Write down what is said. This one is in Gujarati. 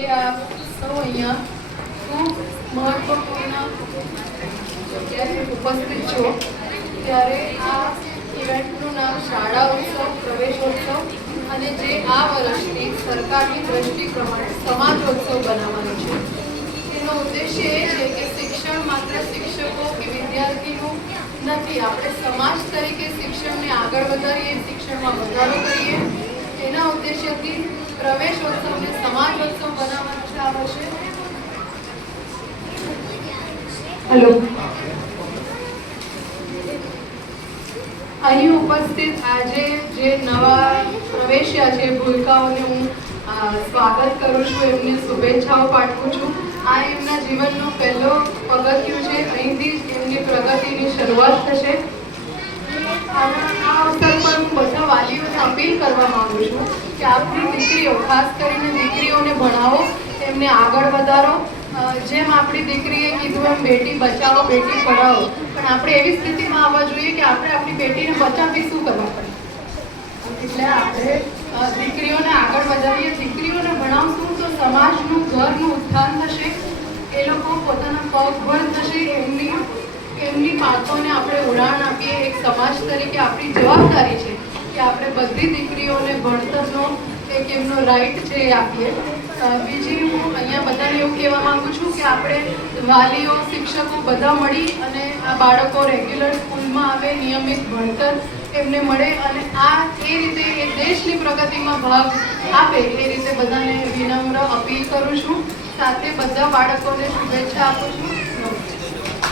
જે આ સૌ અહીંયા ખૂબ મહત્વપૂર્ણ ઉપસ્થિત છો, ત્યારે આ ઇવેન્ટનું નામ શાળા ઉત્સવ, પ્રવેશોત્સવ અને જે આ વર્ષની સરકારની દ્રષ્ટિ પ્રમાણે સમાજોત્સવ બનાવવાનો છે. એનો ઉદ્દેશ્ય એ છે કે શિક્ષણ માત્ર શિક્ષકો કે વિદ્યાર્થીનું નથી, આપણે સમાજ તરીકે શિક્ષણને આગળ વધારીએ, શિક્ષણમાં વધારો કરીએ. એના ઉદ્દેશ્યથી પ્રવેશોત્સવને સમાજોત્સવ બનાવવાનો છે આ વર્ષે હલો અહીં ઉપસ્થિત આજે જે નવા પ્રવેશ્યા છે ભૂલકાઓને હું સ્વાગત કરું છું એમને શુભેચ્છાઓ પાઠવું છું. આ એમના જીવનનો પહેલો પગથિયું છે. અહીંથી જ એમની પ્રગતિની શરૂઆત થશે. આ અપીલ કરવા માંગુ છું કે આપણી દીકરીઓ, ખાસ કરીને દીકરીઓને ભણાવો એમને આગળ વધારો. જેમ આપણી દીકરીએ કીધું એમ, બેટી બચાવો, બેટી પઢાવો. પણ આપણે એવી સ્થિતિમાં આવવા જોઈએ કે આપણે આપણી બેટીને બચાવી શું કરવા પડે? એટલે આપણે દીકરીઓને આગળ વધારીએ. દીકરીઓને ભણાવશું તો સમાજનું ઘરનું ઉત્થાન થશે. એ લોકો પોતાના પગભર થશે. એમની એમની પાકોને આપણે ઉડાણ આપીએ. એક સમાજ તરીકે આપણી જવાબદારી છે. આપણે બધી દીકરીઓને ભણતરનો એક એમનો રાઈટ છે એ આપીએ. બીજી હું અહીંયા બધાને એવું કહેવા માંગુ છું કે આપણે વાલીઓ, શિક્ષકો બધા મળી અને આ બાળકો રેગ્યુલર સ્કૂલમાં આવે, નિયમિત ભણતર એમને મળે અને આ એ રીતે એ દેશની પ્રગતિમાં ભાગ આપે એ રીતે બધાને વિનમ્ર અપીલ કરું છું. સાથે બધા બાળકોને શુભેચ્છા આપું છું.